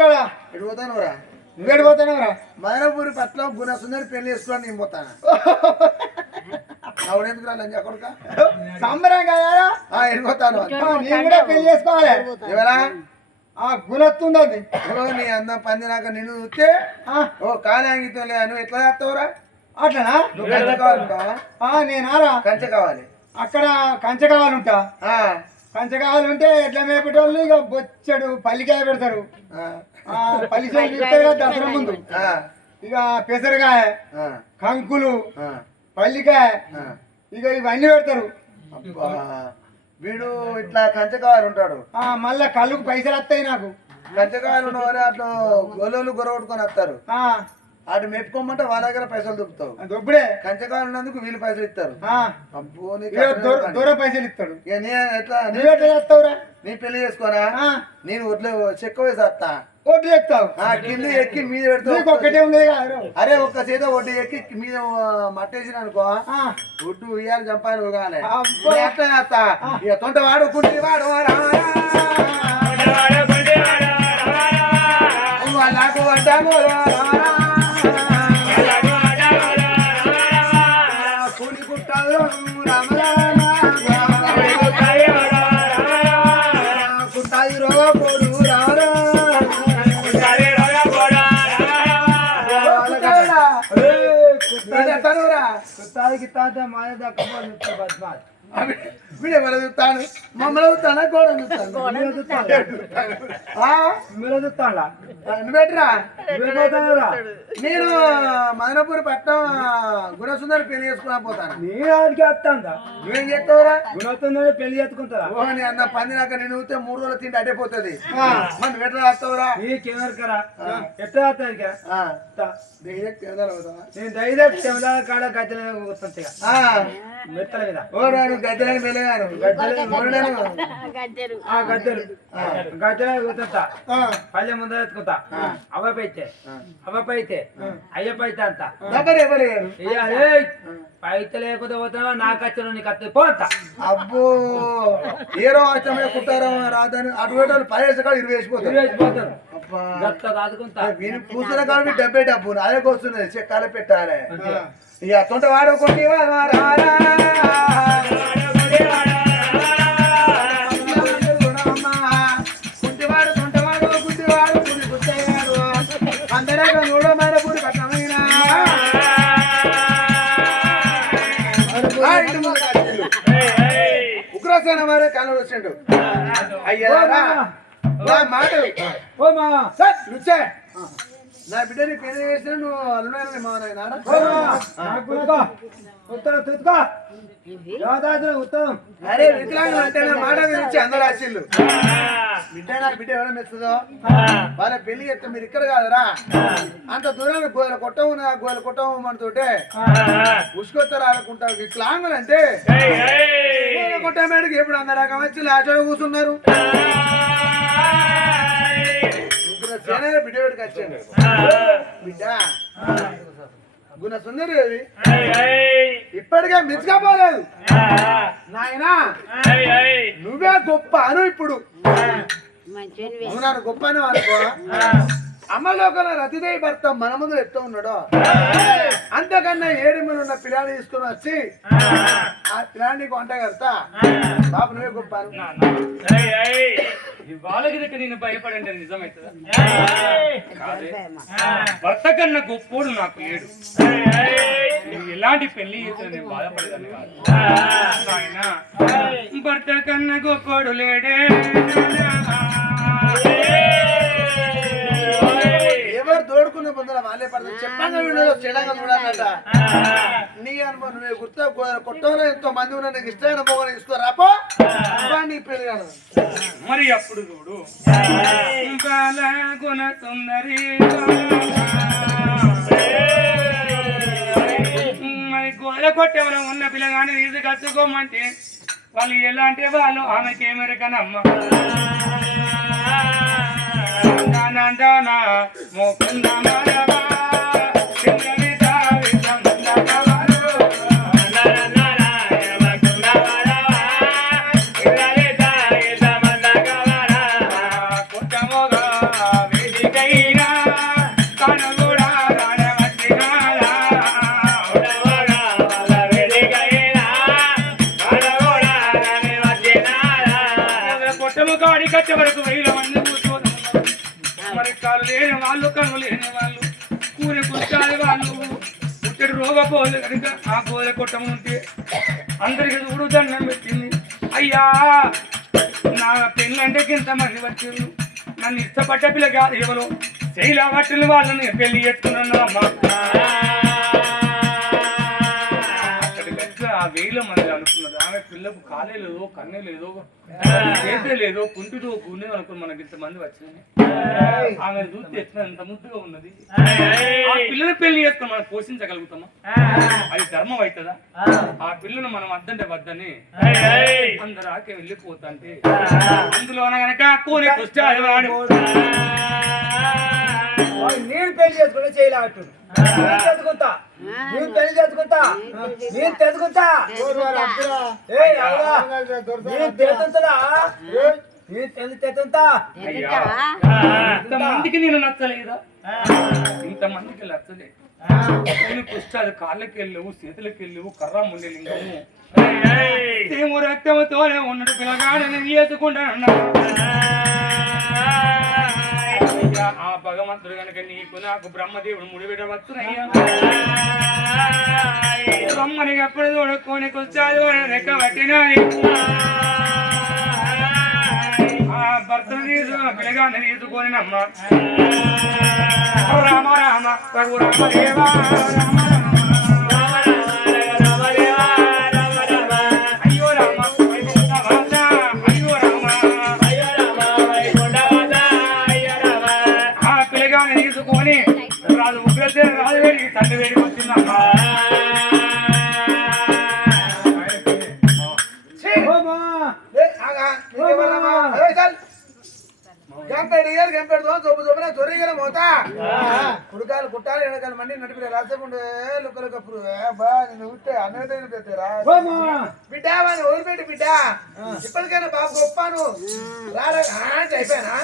ఉంటాడా? ఎటు పోతానురా? నువ్వేడు పోతానవరా? మైనపూరి పట్ల గుణసుందరి పెళ్లి చేసుకోవాలి నేను పోతాను. అవునెందుకు రాలని అక్కడిక సంబరం కదా? వెళ్ళిపోతాను. నేను కూడా పెళ్లి చేసుకోవాలి. ఎవరా? గుణొస్తుండదు. నీ అందం పందినాక నిన్ను చూస్తే ఓ కాలి అంగితం లేదా నువ్వు ఎట్లా చేస్తావురా? అట్లనా? నువ్వు కంచె కావాలంటావా? నేనారా కంచె కావాలి. అక్కడ కంచె కావాలంటా. కంచె కావాలంటే ఎట్లా మేపేటోళ్ళు ఇక బొచ్చడు పల్లికాయ పెడతారు. పల్లికాయ పెడతారు కదా దసరా ముందు. ఇక పెసరకాయ, కంకులు, పల్లికాయ ఇక ఇవన్నీ పెడతారు. వీడు ఇట్లా కంచె కావాలి ఉంటాడు. మళ్ళా కళ్ళుకు పైసలు వస్తాయి నాకు. కంచె కావాలి ఉన్నవారు అట్లా గొల్లలు గొరగొట్టుకొని వస్తారు. అటు మెప్పుకోమంటే వాళ్ళ దగ్గర పైసలు దొరుకుతావు. దొబ్బుడే కంచె కావాలి ఉన్నందుకు వీళ్ళు పైసలు ఇస్తారు. దూర పైసలు ఇస్తాడు. ఎట్లా చేస్తావురా? నీ పెళ్లి చేసుకోరా? నేను వడ్లు చెక్క వేసి వస్తా. ఒడ్డు చెప్తావు. కింద ఎక్కి మీద పెడతావు. ఒక్కటే ఉంది. అరే ఒక్క చేత ఒడ్డు ఎక్కి మీద మట్టేసిన అనుకో ఒడ్డు ఉయ్యాలి చంపాలి ఉగాలి. అట్లా చేస్తా. ఇక తొంట వాడు కుంటి వాడు నాకు వడ్డాను కూలి కుట్టాలు కుట్టాది రోగ పోడు మాయ దక్కపో వీడే మన చూస్తాను. మమ్మల్ని చూస్తానా గోడ చూస్తాడా? నువ్వేట్రా? నేను మదనపూరి పట్నం గుణసుందరి పెళ్లి చేసుకున్నా పోతాను. నేను ఆడికి వస్తాను. నువ్వేం చేస్తావురా? గుణసుందరి పెళ్లి చేసుకుంటా. ఓహో నీ అన్న పంది నాక నేను ఊతే 3 రోజులు తిండి అడ్డైపోతుంది. మరి నువ్వు ఎట్లా చేస్తావురా? నీకెవరికరా? ఎట్లా వస్తాను? నేను డైరెక్ట్ చెమదాల కాడ గద్దెలు వస్తుంటాయి మెత్తల మీద. గద్దెలని మెలగాను గద్దెలు కూర్చుంటా. పల్లె ముందర ఎత్తుకుంటా. అవ్వపైతే అయ్యపైతే అంత పైతే లేకపోతే పోతావా నాకు వచ్చిన నీకు అత్త పోతా. అబ్బో ఏరో అచ్చమే కుట్టారో రాదని అటువంటి 10 కాదు 20 వేసిపోతారు. పూసిన కాదు 70 డబ్బు అదే వస్తున్నది. చెక్కాలే పెట్టాలి. ఇక తొంట వాడుకుంటే కుంటివాడు తొంటవాడు గుడ్డివాడు గుడి గుట్టయ్యాడు అందరూ నూడో మైనపూరి పట్టణమైన ఉగ్రసేన వారే కళ్ళు వచ్చిండు. అయ్యారా మాట నా బిడ్డని పెళ్లి చేసిన నువ్వు అల్లుడు మా అరే వికలాంగులు అంటే మాట గురించి అందరు ఆశీళ్ళు. బిడ్డ నాకు బిడ్డ ఎవరైనా మెచ్చుదో వాళ్ళ పెళ్లి చేస్తే మీరు ఇక్కడ కాదురా అంత దూరాన్ని గోయల కొట్టమంటుంటే ఉసుకొత్తారు ఆడుకుంటా. వికలాంగులు అంటే కొట్టమేడికి ఎప్పుడు అందరాక వచ్చి లాచోడ కూర్చున్నారు. బిడ్డ పెడికి వచ్చాను. బిడ్డ గుణ సుందరి ఇప్పటికే మించకపోలేదు నాయనా. నువ్వే గొప్ప అను. ఇప్పుడు నువ్వు నన్ను గొప్ప అను అనుకో. అమ్మలోకల రతిదేవి భర్త మన ముందు ఎట్లా ఉన్నాడో అంతకన్నా 7 మంది ఉన్న పిల్లాన్ని తీసుకుని వచ్చి ఆ పిల్లాన్ని వంట కడతా. బాబు నువ్వే గొప్ప వాళ్ళకి నేను భయపడంటే నిజమవుతుందా? భర్త కన్నా గొప్పోడు నాకు లేడు. నువ్వు ఎలాంటి పెళ్లి చేసిన నేను బాధపడేదాన్ని కాదు. భర్త కన్నా గొప్పోడు లేడే. ఎవరు తోడుకున్న పొందల వాళ్ళే పడతారు. చెప్పంగా వీడియో చెడంగా చూడాలట. నీ అనుభవం నువ్వే గుర్తు కొట్టంలో ఎంతో మంది ఉన్నా నీకు ఇష్టమైన పోగొని తీసుకోరాపో నీ పెళ్లి కాదు. మరి అప్పుడు చూడు గుణ సుందరి మరి గోల కొట్టేవరం ఉన్న పిల్లగాని తీసి కట్టుకోమంటే వాళ్ళు ఎలాంటి వాళ్ళు ఆమెకేమెరకనమ్మ మోకుంద వేదిక పని కట్టే వరకు 1000 మంది కూర్చోని మరి కాళ్ళు లేని వాళ్ళు కన్ను లేని వాళ్ళు కూలి కూర్చాలి వాళ్ళు పుట్టడి రోగపోదు కనుక ఆ గోల కొట్టం ఉంటే అందరికి చూడు దండం పెట్టింది అయ్యా నా పెళ్ళంటే ఇంతమంది వచ్చింది నన్ను ఇష్టపడ్డ పిల్ల కాదు ఎవరు శైలా పట్టిన వాళ్ళని పెళ్లి చేసుకున్నాను అమ్మా ఆ 1000 మంది అనుకున్నది ఆమె పిల్లకు కాలే లేదో కన్నే లేదో చేతే లేదో కుంటితో గుండె అనుకుని మనకి ఇంతమంది వచ్చినాయి ఆమె చూస్తే ఎట్లా ఎంత ముద్దుగా ఉన్నది ఆ పిల్లని పెళ్లి చేసుకుని మనం పోషించగలుగుతామా అది ధర్మం అవుతుందా ఆ పిల్లను మనం వద్దంటే వద్దని అందరు ఆకే వెళ్ళిపోతాంటే అందులోన గనక కూని పుష్టాలు వాడు నేను పెళ్లి చేసుకుంటే చేయలేటు చదువుకుంటా నేను పెళ్లి చేసుకుంటా నేను తెచ్చుకుంటా ఇంతమందికి నేను నచ్చలేదా ఇంతమందికి నచ్చలేదు నేను పుష్టాలు కాళ్ళకి వెళ్ళవు చేతులకి వెళ్ళవు కర్ర ముండే లింగము రక్తముతోనే ఉన్నట్టు పిల్లగాడు నేను చేసుకుంటాను ఆ భగవంతుడు కనుక నీకు నాకు బ్రహ్మదేవుడు ముడిపెట్టవచ్చునయ్యా బ్రహ్మని ఎప్పుడు చూడుకొని కూర్చాడు రెక్క పట్టినది ఆ భర్తను పిల్లగాన్ని తీసుకొని నమ్మ రామ రామ రఘు రామదేవా తీసుకొని రాజు ఉగ్రతే రాజు వేడికి తండ్రి వేడికి వచ్చిందమ్మా కుడుకాలు కుట్టాలి వెనకాల మండి నడిపి రాసకుండా లుక్కలు కప్పుడు నేను ఉంటే అన్నదైన పెద్దరా బిడ్డ వాడిని వదిలిపెట్టి బిడ్డ ఇప్పటికైనా బాబు గొప్పను రారా అయిపోయానా